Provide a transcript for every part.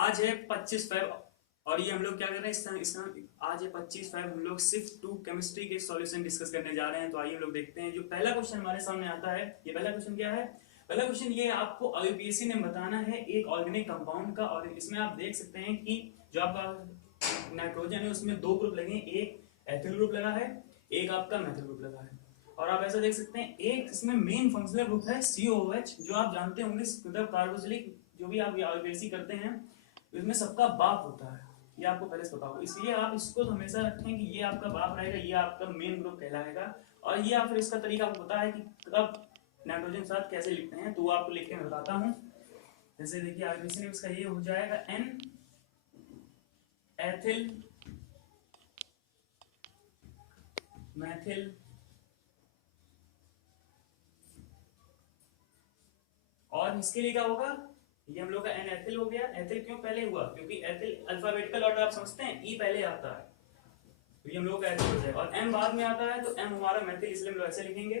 आज है 25 फेब और ये हम लोग क्या कर रहे हैं इसका आज है 25 फेब। हम लोग सिर्फ 2 केमिस्ट्री के सॉल्यूशन डिस्कस करने जा रहे हैं। तो आइए हम लोग देखते हैं जो पहला क्वेश्चन हमारे सामने आता है। ये पहला क्वेश्चन क्या है? पहला क्वेश्चन ये आपको यूपीएससी ने बताना है एक ऑर्गेनिक कंपाउंड का, और इसमें आप देख सकते हैं कि जो आपका नाइट्रोजन है उसमें 2 ग्रुप लगे हैं, एक एथिल ग्रुप लगा है, एक आपका मेथिल ग्रुप लगा है। और आप ऐसा देख सकते हैं एक इसमें मेन फंक्शनल ग्रुप है COOH, जो आप जानते होंगे मतलब कार्बोक्सिलिक जो भी आप यूपीएससी करते हैं इसमें सबका बाप होता है, ये आपको पहले से पता होगा। इसलिए आप इसको तो हमेशा रखें कि ये आपका बाप रहेगा, ये आपका मेन ग्रुप कहलाएगा। और ये आप फिर इसका तरीका आपको पता है कि कब नाइट्रोजन के साथ कैसे लिखते हैं, तो वो आपको लिख के मैं बताता हूँ। जैसे देखिए आगे इसका ये हो जाएगा N एथिल मैथिल और इसके लिए क्या होगा, ये हम लोग का N एथिल हो गया। एथिल क्यों पहले हुआ? क्योंकि एथिल अल्फाबेटिकल ऑर्डर आप समझते हैं, E पहले आता है तो ये हम लोग का एथिल हो जाएगा, और M बाद में आता है तो M हमारा मैथिल, इसलिए हम लोग ऐसे लिखेंगे।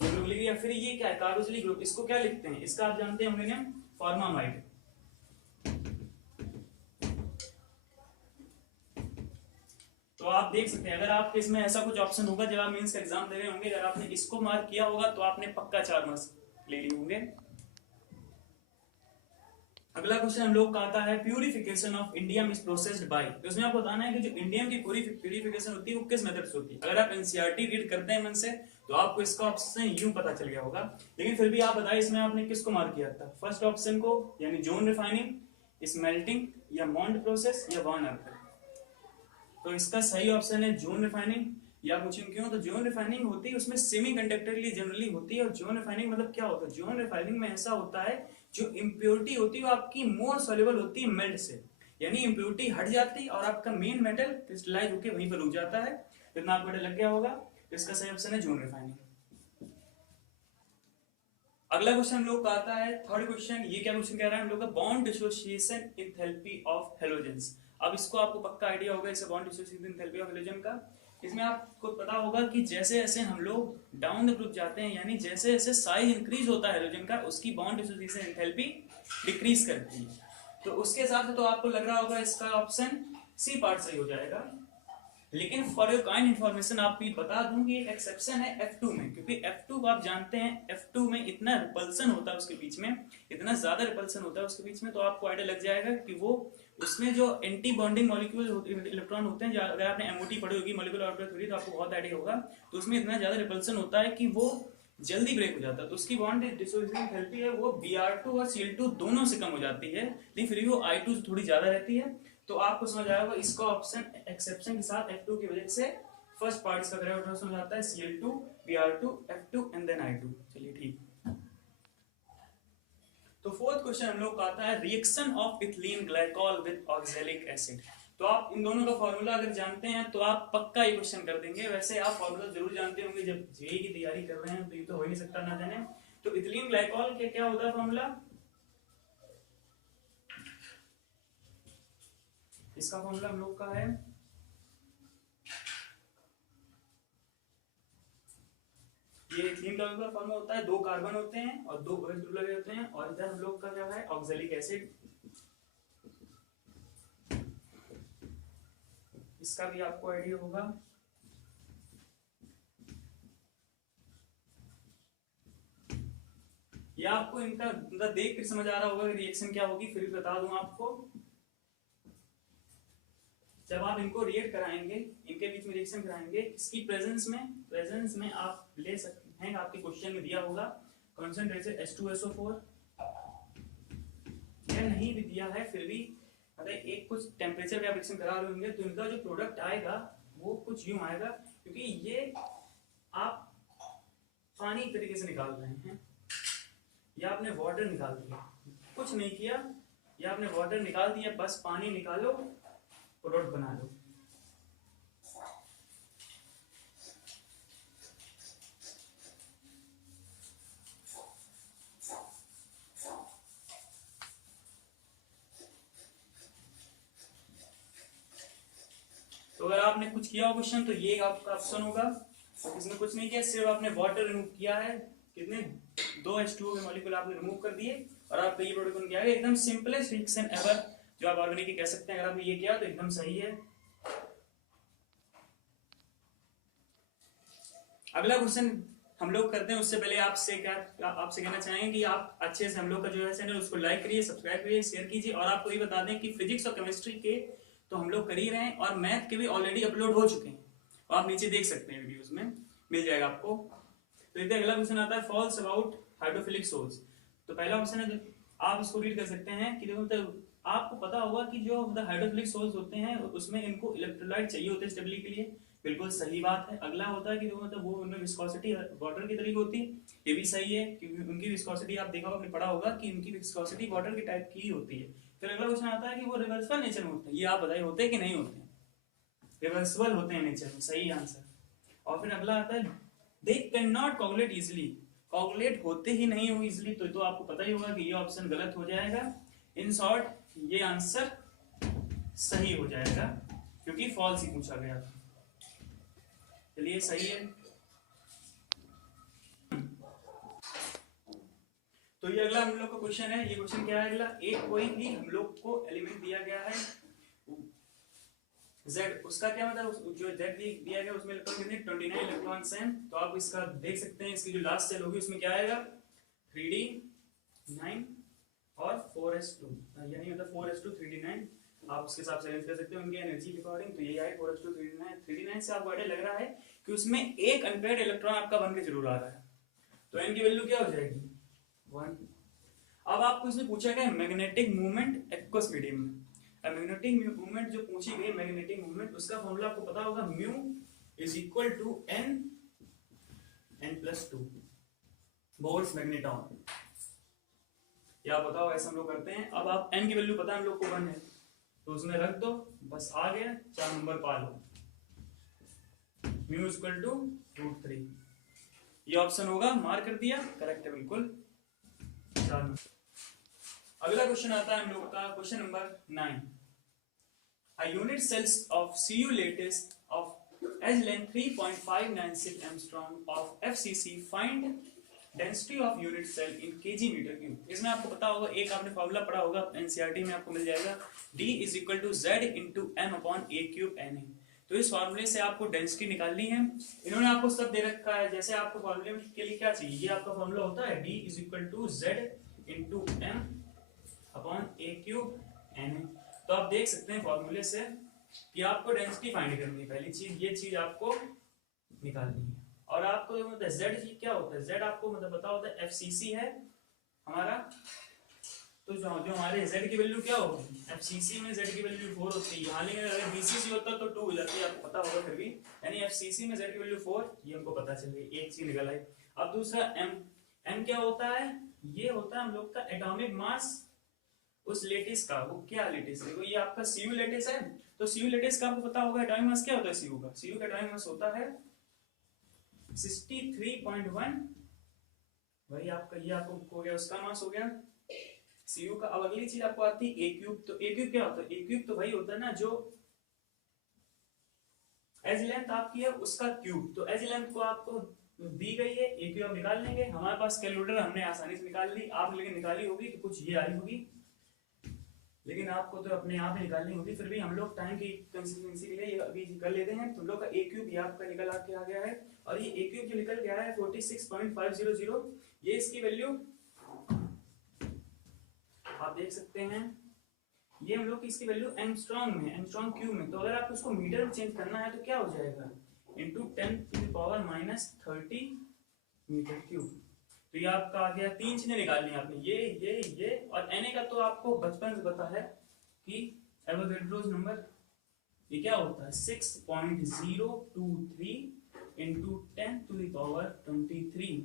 हम लोग लिखेंगे फिर ये क्या है कार्बोक्सिलिक ग्रुप, इसको क्या लिखते हैं? इसका आप जानते होंगे नेम फॉर्मामाइड। तो आप देख सकते हैं अगर आपके इसमें ऐसा कुछ ऑप्शन होगा जब आप मेंस का एग्जाम दे रहे होंगे, अगर आपने इसको मार्क किया होगा तो आपने पक्का 4 मार्क्स ले लिए होंगे। अगला क्वेश्चन हम लोग का आता है purification of indium is processed bye. तो इसमें आपको बताना है कि जो इंडियम की प्यूरिफिकेशन होती है वो किस मेथड से होती है। अगर आप एनसीईआरटी रीड करते हैं मन से तो आपको इसका ऑप्शन यूं पता चल गया होगा, लेकिन फिर भी आप बताइए इसमें आपने किसको मार्क किया था? फर्स्ट ऑप्शन को, यानी जोन रिफाइनिंग, स्मेल्टिंग, या मॉन्ड प्रोसेस, या वॉन अर्थ। तो इसका सही ऑप्शन है जोन रिफाइनिंग। या पूछेंगे क्यों, तो जोन रिफाइनिंग होती है उसमें सेमी कंडक्टर के लिए जनरली होती है। और जोन रिफाइनिंग मतलब क्या होता है? जोन रिफाइनिंग में ऐसा होता है जो इम्प्योरिटी होती है वो आपकी मोर सॉल्युबल होती है मेल्ट से, यानी इम्प्योरिटी हट जाती है और आपका मेन मेटल क्रिस्टलाइज होकर वहीं पर रुक जाता है। इतना आपको लग गया होगा। तो इसका सही ऑप्शन है जोन रिफाइनिंग। अगला क्वेश्चन हम लोग का आता है थर्ड क्वेश्चन। ये क्या क्वेश्चन कह रहा है हम लोग का? Bond dissociation enthalpy of halogens. अब इसको आपको पक्का आइडिया होगा इसे bond dissociation enthalpy of halogen का। इसमें आपको पता होगा कि जैसे जैसे हम लोग डाउन द ग्रुप जाते हैं, यानी जैसे जैसे साइज इंक्रीज होता है हैलोजन का, उसकी बॉन्ड डिसोसिएशन एंथैल्पी डिक्रीज करती है। तो उसके हिसाब से तो आपको लग रहा होगा इसका ऑप्शन सी पार्ट सही हो जाएगा। लेकिन फॉर योर काइंड इन्फॉर्मेशन आपको बता दूं कि एक एक्सेप्शन है F2 में, क्योंकि F2 आप जानते हैं F2 में इतना रिपल्सन होता है उसके बीच में, इतना ज्यादा रिपल्सन होता है उसके बीच में, तो आपको आइडिया लग जाएगा कि वो उसमें जो एंटी बॉन्डिंग मॉलिक्यूल इलेक्ट्रॉन होते हैं, अगर आपने MOT पढ़ी होगी मॉलिक्यूलर ऑर्बिटल थ्योरी तो आपको बहुत आइडिया होगा, तो उसमें इतना ज्यादा रिपल्सन होता है कि वो जल्दी ब्रेक हो जाता है। तो उसकी बॉन्ड डिसोसिएशन एंथैल्पी है वो Br2 और Cl2 दोनों से कम हो जाती है, लेकिन फिर भी वो I2 से थोड़ी ज्यादा रहती है। तो आपको समझ आएगा इसका ऑप्शन एक्सेप्शन के साथ F2 की वजह से फर्स्ट पार्ट इसका करेक्ट ऑप्शन हो जाता है Cl2, Br2, F2 and then I2। चलिए ठीक। तो फोर्थ क्वेश्चन हम लोग का आता है reaction of ethylene glycol with oxalic acid. तो आप इन दोनों का फॉर्मूला अगर जानते हैं तो आप पक्का ये क्वेश्चन कर देंगे। वैसे आप फॉर्मूला जरूर जानते होंगे, जब जेईई की तैयारी कर रहे हैं तो ये तो हो ही नहीं सकता ना जाने। तो इथिलीन ग्लाइकॉल के क्या होता है फॉर्मूला? इसका फॉर्मूला हम लोग का है ये इथिलीन ग्लाइकॉल का फॉर्मूला होता है 2 कार्बन होते हैं और 2 OH ग्रुप लगे होते हैं, और इधर हम लोग का क्या है ऑक्सैलिक एसिड। इसका भी आपको आइडिया होगा। या आपको इनका देख कर समझ आ रहा होगा कि रिएक्शन क्या होगी, फिर भी बता दूं आपको। जब आप इनको रिएक्ट कराएंगे, इनके बीच में रिएक्शन कराएंगे, इसकी प्रेजेंस में आप ले सकते हैं, आपके क्वेश्चन में दिया होगा कॉन्सेंट्रेशन H2SO4, या नहीं भी दिया है फिर भी अगर एक कुछ टेम्परेचर पे आप रिएक्शन करा रहे होंगे तो इनका जो प्रोडक्ट आएगा वो कुछ यूं आएगा, क्योंकि ये आप पानी तरीके से निकाल रहे हैं या आपने वाटर निकाल दिया, कुछ नहीं किया, या आपने वाटर निकाल दिया, बस पानी निकालो प्रोडक्ट बना लो। तो अगर आपने कुछ किया हो क्वेश्चन तो ये आपका ऑप्शन होगा। तो इसमें कुछ नहीं किया, सिर्फ आपने वाटर रिमूव किया है, कितने 2 H2O के मॉलिक्यूल आपने रिमूव कर दिए और आपका ये प्रोडक्ट बन गया है। एकदम सिंपलेस्ट रिएक्शन एवर जो आप ऑर्गेनिक कह सकते हैं। अगर आपने ये किया तो एकदम सही है। अगला क्वेश्चन हम लोग करते हैं उससे पहले आपसे कहना चाहेंगे कि आप अच्छे से हम लोग का जो है चैनल उसको लाइक करिए, सब्सक्राइब करिए, शेयर कीजिए। और आपको ये बता दें कि फिजिक्स और केमिस्ट्री के तो हम लोग कर ही रहे हैं और मैथ के भी ऑलरेडी अपलोड हो चुके हैं, और आप नीचे देख सकते हैं, वीडियोस में मिल जाएगा आपको। तो देखते हैं अगला क्वेश्चन आता है फॉल्स अबाउट हाइड्रोफिलिक सोल्स। तो पहला क्वेश्चन है, आप इसको रीड कर सकते हैं कि मतलब आपको पता होगा कि जो मतलब हाइड्रोफिलिक सोल्स होते हैं उसमें इनको इलेक्ट्रोलाइट चाहिए होते हैं स्टेबिलिटी के लिए। बिल्कुल सही बात है। अगला होता है कि जो मतलब वो उनमें विस्कोसिटी वाटर की तरीके होती है, ये भी सही है क्योंकि उनकी विस्कोसिटी आप देखा आपने पढ़ा होगा कि उनकी विस्कोसिटी वाटर की टाइप की होती है। फिर अगला क्वेश्चन आता है कि वो रिवर्सिबल नेचर में होते हैं, ये आप बताइए होते हैं कि नहीं होते हैं? रिवर्सिबल होते हैं नेचर में, सही आंसर। और फिर अगला आता है they can not coagulate easily, coagulate होते ही नहीं हो इजिली, तो आपको पता ही होगा कि ये ऑप्शन गलत हो जाएगा। इन शॉर्ट ये आंसर सही हो जाएगा क्योंकि फॉल्स ही पूछा गया था। चलिए सही है। तो ये अगला हम लोग का क्वेश्चन है। ये क्वेश्चन क्या है अगला, एक कोई भी हम लोग को एलिमेंट दिया गया है Z, उसका क्या मतलब जो Z दिया गया उसमें इलेक्ट्रॉन कितने 29 इलेक्ट्रॉन्स हैं। तो आप इसका देख सकते हैं, इसकी जो लास्ट सेल होगी उसमें क्या आएगा 3d9 और 4s2, यानी मतलब 4s2 3d9। आप उसके हिसाब से अरेंज कर सकते हो उनकी एनर्जी के अकॉर्डिंग। तो ये आए 4s2 3d9 से आपको आइडिया लग रहा है कि उसमें एक अनपेयर्ड इलेक्ट्रॉन आपका बन के जरूर आ रहा है। तो n की वैल्यू क्या हो जाएगी 1। अब आपको इसमें पूछा गया मैग्नेटिक मूवमेंट एक्वस मीडियम में। मैग्नेटिक मूवमेंट जो पूछी गई मैग्नेटिक मूवमेंट, उसका फॉर्मूला आपको पता होगा mu is equal to n+2 Bohr magneton. या बताओ, ऐसा हम लोग करते हैं। अब आप n की वैल्यू पता है हम लोग को 1 है, तो उसमें रख दो, बस आ गया 4 नंबर पा लो, म्यू इक्वल टू √3। ये ऑप्शन होगा, मार्क कर दिया, करेक्ट है बिल्कुल 4 नंबर। अगला क्वेश्चन आता है हम लोग का question number 9। A unit cells of Cu lattice of edge length 3.596 angstrom of FCC find density of unit cell in kg meter cube। इसमें आपको पता होगा, एक आपने फॉर्मूला पढ़ा होगा एनसीईआरटी में, आपको मिल जाएगा D is equal to Z into M upon A cube NA। तो इस फॉर्मूले से आपको डेंसिटी निकालनी है। इन्होंने आपको सब दे रखा है, जैसे आपको फॉर्मूले के लिए क्या चाहिए, ये आपका फॉर्मूला होता है D is equal to Z into M upon A cube NA। तो आप देख सकते हैं फॉर्मूले से कि आपको डेंसिटी फाइंड करनी है। पहली चीज ये चीज आपको निकालनी है। और आपको मतलब Z जी क्या होता है, Z आपको मतलब पता होता है FCC है हमारा। तो जो हमारे Z की वैल्यू क्या होगी, FCC में Z की वैल्यू 4 होती है। यहाँ लेकिन अगर BCC होता तो 2 हो जाती है, आपको पता होगा फिर भी। यानी FCC में Z की वैल्यू 4, ये हमको पता चल गई, एक चीज निकल आई। अब दूसरा M क्या होता है, ये होता है हम लोग का एटॉमिक मास उस लेटिस का। वो क्या लेटिस है, वो ये आपका Cu लेटिस है। तो Cu लेटिस का आपको पता होगा एटॉमिक मास क्या होता है Cu का। Cu का एटॉमिक मास होता है 63.1। वही आपका ये आपको हो गया, उसका मास हो गया Cu का। अब अगली चीज आपको आती है A क्यूब। तो A क्यूब क्या होता है, A क्यूब तो वही होता है ना जो एज लेंथ आपकी है उसका क्यूब। तो एज लेंथ को आपको दी गई है, A क्यूब निकाल लेंगे। हमारे पास कैलकुलेटर, हमने आसानी से निकाल ली, आप लेकिन निकाली होगी तो कुछ ये आई होगी, लेकिन आपको तो अपने आप ही निकालनी होगी। फिर भी हम लोग टाइम की कंसिस्टेंसी के लिए ये अभी कर लेते हैं। तुम लोग का A क्यूब ये आपका निकल आके आ गया है, और ये A क्यूब जो निकल गया है 46.500, ये इसकी वैल्यू आप देख सकते हैं। ये हम लोग की इसकी वैल्यू एंगस्ट्रॉम में, एंगस्ट्रॉम क्यूब में। तो अगर आपको इसको मीटर में चेंज करना है तो क्या हो जाएगा, इंटू 10⁻³ मीटर क्यूब। तो ये आपका आ गया। 3 चीजें निकालनी है आपने, ये और Na का तो आपको बचपन से पता है कि एवोगैड्रोस नंबर ये क्या होता है 6.023 इंटू 10⁻23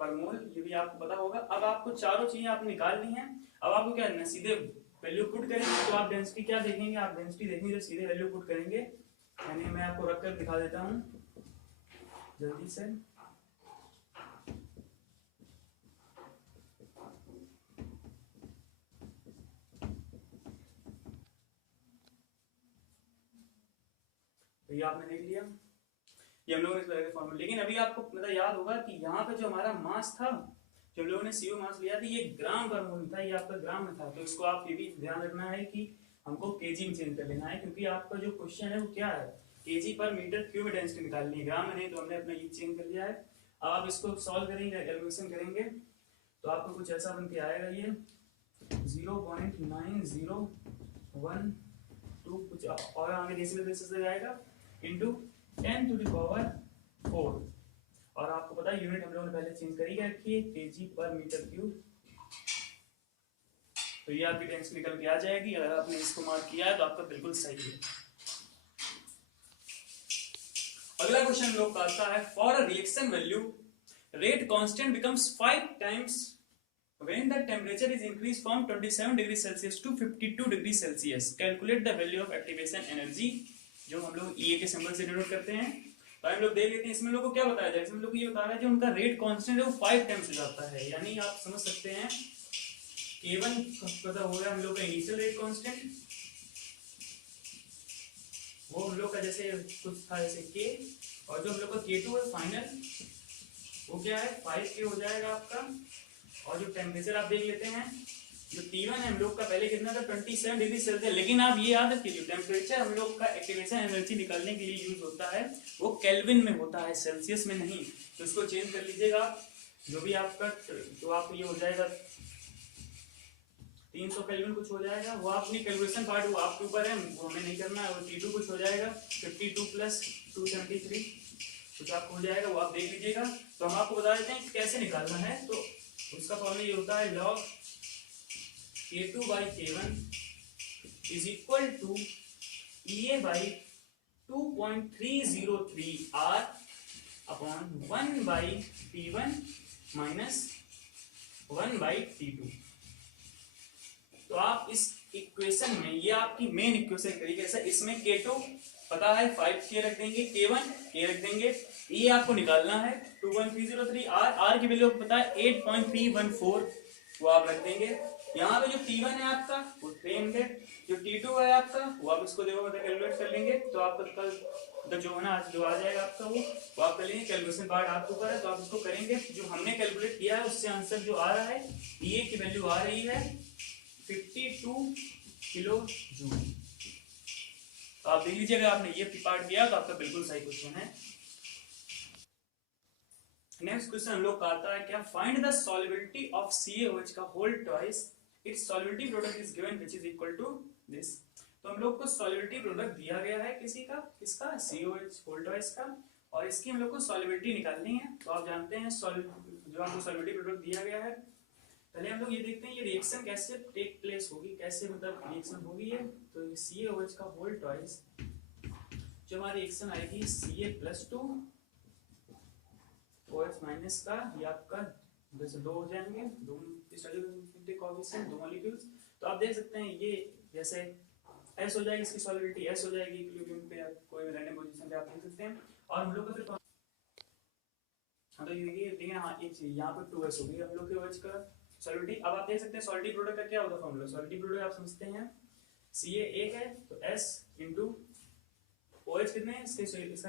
पर मोल, ये भी आपको पता होगा। अब आपको चारों चीजें आपने निकालनी है। अब आपको क्या करना है, सीधे वैल्यू पुट करेंगे। तो आप डेंसिटी क्या देखेंगे, आप डेंसिटी देखेंगे जब सीधे वैल्यू पुट करेंगे। यानी मैं आपको रख कर दिखा देता हूँ जल्दी से। तो ये आपने देख लिया, ये हम लोगों ने इस तरह के फॉर्मूले। लेकिन अभी आपको मतलब याद होगा कि यहाँ पे जो हमारा मास था जो लोगों ने सीओ मास लिया था ये ग्राम पर मोल था, ये आपका ग्राम में था, तो इसको आप ये भी ध्यान रखना है कि हमको केजी में चेंज कर लेना है, क्योंकि आपका जो क्वेश्चन है वो क्या है, केजी पर मीटर क्यूब डेंसिटी निकालनी है, ग्राम में नहीं, तो हमने अपना ये चेंज कर लिया है। अब आप इसको सॉल्व करेंगे, कैलकुलेशन करेंगे, तो आपको कुछ ऐसा बन के आएगा, ये 0.9012 कुछ और आगे डेसिमल बेसिस से जाएगा इंटू 10 टू द पावर 4, और आपको पता है यूनिट हम लोगों ने पहले चेंज करी है, रखी है केजी पर मीटर क्यूब, तो ये आपकी डेंसिटी निकल के आ जाएगी। अगर आपने इसको मार्क किया है तो आपका बिल्कुल सही है। अगला क्वेश्चन हम लोग का आता है, for a reaction value rate constant becomes 5 times when the temperature is increased from 27 degree Celsius to 52 degree Celsius, calculate the value of activation energy, जो हम लोग EA के सिंबल से डिनोट करते हैं। तो हम लोग देख लेते हैं इसमें लोगों को क्या बताया जाए, इसमें लोग ये बता रहा है जो उनका रेट कांस्टेंट है वो 5 टाइम्स हो जाता है, यानी आप समझ सकते हैं K1 पता हो गया हम लोग का इनिशियल रेट कांस्टेंट, वो हम लोग का जैसे कुछ था जैसे K, और जो हम लोग का K2 है फाइनल वो क्या है 5K हो जाएगा आपका, और जो टेम्परेचर आप देख लेते हैं जो T1 है हम लोग का पहले कितना था 27 डिग्री सेल्सियस, लेकिन आप ये याद रखिए जो टेम्परेचर हम लोग का एक्टिवेशन एनर्जी निकालने के लिए यूज होता है वो केल्विन में होता है, सेल्सियस में नहीं, तो इसको चेंज कर लीजिएगा, जो भी आपका तो आप ये हो जाएगा 300 केल्विन कुछ हो जाएगा, वो अपनी कैलकुलेशन पार्ट वो आपके ऊपर है, वो हमें नहीं करना है। और T2 कुछ हो जाएगा 52 प्लस 273 कुछ आपको हो जाएगा, वो आप देख लीजिएगा। तो हम आपको बता देते हैं कैसे निकालना है, तो उसका फॉर्मूला ये होता है log K2 by K1 is equal to EA by 2.303 R upon 1 by T1 minus 1 by T2। तो आप इस इक्वेशन में ये आपकी मेन इक्वेशन तरीके से, इसमें K2 पता है 5K रख देंगे, K1 K रख देंगे, ये आपको निकालना है 2.303 R की वैल्यू पता है 8.314, वो आप रख देंगे। यहाँ पे जो T1 है आपका वो 300, जो T2 है आपका वो आप इसको देखो कैलकुलेट कर लेंगे, तो आपका कल जो है ना आज जो आ जाएगा आपका वो आप कर लेंगे, कैलकुलेशन पार्ट आपके ऊपर है, तो आप उसको करेंगे। जो हमने कैलकुलेट किया है उससे आंसर जो आ रहा है ये की वैल्यू आ रही है 52 किलो जूल। तो आप देख लीजिए अगर आपने ये पार्ट किया तो आपका बिल्कुल सही क्वेश्चन है। नेक्स्ट क्वेश्चन हम लोग का आता है क्या, find the solubility of CaOH का whole twice its solubility product is given which is equal to this. तो हम लोग को सॉल्युबिलिटी प्रोडक्ट दिया गया है किसी का, किसका, CaOH होल ट्वाइस का, और इसकी हम लोग को सॉल्युबिलिटी निकालनी है। तो आप जानते हैं जो आपको सॉल्युबिलिटी प्रोडक्ट दिया गया है, पहले हम लोग ये देखते हैं ये रिएक्शन कैसे टेक प्लेस होगी, कैसे मतलब रिएक्शन होगी ये। तो CaOH का होल ट्वाइस जो हमारी रिएक्शन आएगी Ca+2 OH माइनस का, ये आपका जैसे दो हो जाएंगे, दो कोएफिशिएंट दो मॉलिक्यूल्स। तो आप देख सकते हैं ये जैसे S हो जाएगी, इसकी सॉल्युबिलिटी S हो जाएगी इक्विलिब्रियम पे, आप कोई रैंडम पोजीशन पे आप देख सकते हैं। और हम लोग का फिर हाँ तो ये देखिए हाँ एक चीज यहाँ पे 2S होगी हम लोग के OH का सॉल्युबिलिटी। अब आप देख सकते हैं सॉल्युबिलिटी प्रोडक्ट का क्या होता है फॉर्मूला, सॉल्युबिलिटी प्रोडक्ट आप समझते हैं Ca एक है तो S इंटू OH कितने हैं, इसका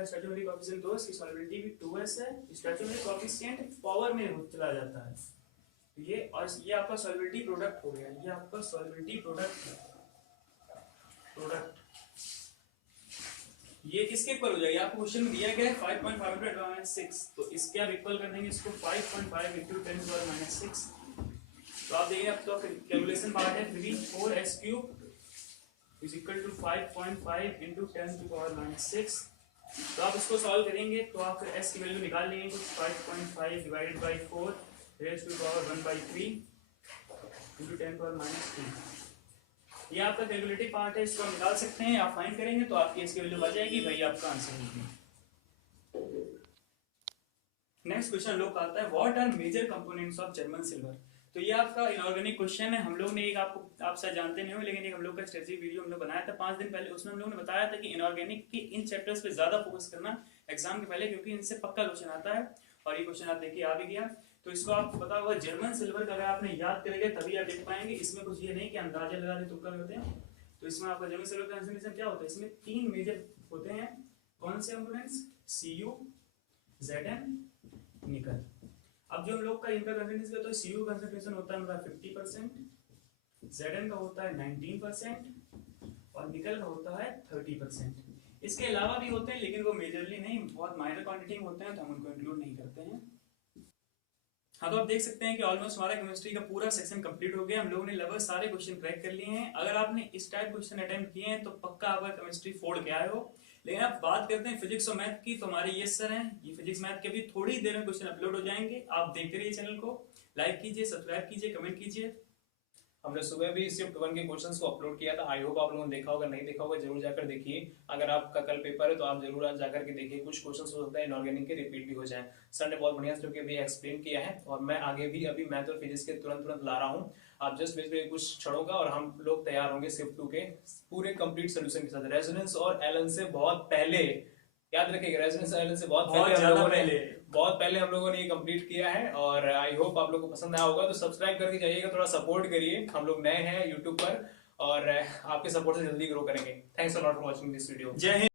स्टोइकोमेट्रिक कोएफिशिएंट 2, इसकी सॉल्युबिलिटी भी 2S है, स्टोइकोमेट्रिक कोएफिशिएंट पावर में चला जाता है ये, और ये आपका सॉल्युबिलिटी प्रोडक्ट हो गया, ये आपका सॉल्युबिलिटी प्रोडक्ट ये किसके इक्वल हो जाएगा, आपको क्वेश्चन में दिया गया है 5.5 × 6, तो इसके आप इक्वल कर देंगे इसको 5.5 × 10⁻⁶। तो आप देखिए अब तो कैलकुलेशन पार्ट है 4S³ is equal to 5.5 into 10⁻⁶। तो आप इसको सॉल्व करेंगे तो आप फिर S की वैल्यू निकाल लेंगे, कुछ 5.5 divided by 4 raised to power 1/3 into 10⁻⁻3। ये आपका कैलकुलेटिव पार्ट है, इसको आप निकाल सकते हैं, आप फाइंड करेंगे तो आपकी इसकी वैल्यू आ जाएगी, वही आपका आंसर होगी। नेक्स्ट क्वेश्चन लोग आता है what are major components of German silver. तो ये आपका इनऑर्गेनिक क्वेश्चन है, हम लोग ने एक आपको आप शायद जानते नहीं हो, लेकिन एक हम लोग का स्ट्रेटजी वीडियो हम लोग बनाया था 5 दिन पहले, उसमें हम लोग ने बताया था कि इनऑर्गेनिक की इन चैप्टर्स पे ज्यादा फोकस करना एग्जाम के पहले, क्योंकि इनसे पक्का क्वेश्चन आता है, और ये क्वेश्चन आप देखिए आ भी गया। तो इसको आपको पता होगा जर्मन सिल्वर का अगर आपने याद करेंगे तभी आप देख पाएंगे, इसमें कुछ ये नहीं कि अंदाजा लगा दे तुक्का करते हैं। तो इसमें आपका जर्मन सिल्वर का कंसंट्रेशन क्या होता है, इसमें 3 मेजर होते हैं, कौन से कंपोनेंट्स, Cu, Zn, निकल। अब जो हम लोग का इनका कंसंट्रेशन तो सीयू कंसंट्रेशन होता है हमारा 50%, Zn का होता है 19% और निकल का होता है 30%। इसके अलावा भी होते हैं लेकिन वो मेजरली नहीं, बहुत माइनर क्वांटिटी में होते हैं तो हम उनको इंक्लूड नहीं करते हैं। हाँ, तो आप देख सकते हैं कि ऑलमोस्ट हमारा केमिस्ट्री का पूरा सेक्शन कंप्लीट हो गया। हम लोगों ने लगभग सारे क्वेश्चन क्रैक कर लिए हैं। अगर आपने इस टाइप क्वेश्चन अटेम्प्ट किए हैं तो पक्का आप केमिस्ट्री फोड़ के आए हो। लेकिन अब बात करते हैं फिजिक्स और मैथ की, तो हमारे ये सर हैं, ये फिजिक्स मैथ के भी थोड़ी देर में क्वेश्चन अपलोड हो जाएंगे। आप देखते रहिए चैनल को, लाइक कीजिए, सब्सक्राइब कीजिए, कमेंट कीजिए। हमने सुबह भी शिफ्ट 1 के क्वेश्चंस को अपलोड किया था। आई होप आप लोगों ने देखा होगा, नहीं देखा होगा जरूर जाकर देखिए। अगर आपका कल पेपर है तो आप जरूर आज जाकर के देखिए। कुछ क्वेश्चंस हो सकता है इनऑर्गेनिक के रिपीट भी हो जाए। सर ने बहुत बढ़िया से भी एक्सप्लेन किया है और मैं आगे भी अभी मैथ और फिजिक्स के तुरंत ला रहा हूँ। आप जस्ट भेज रहे कुछ क्षणों का और हम लोग तैयार होंगे शिफ्ट 2 के पूरे कंप्लीट सोल्यूशन के साथ। रेजोनेंस और एलन से बहुत पहले, याद रखिएगा, रेजोनेंस और एलन से बहुत पहले हम लोगों ने ये कंप्लीट किया है। और आई होप आप लोगों को पसंद आया होगा। तो सब्सक्राइब करके जाइएगा, थोड़ा सपोर्ट करिए। हम लोग नए हैं यूट्यूब पर और आपके सपोर्ट से जल्दी ग्रो करेंगे। Thanks a lot for watching this video. जय हिंद।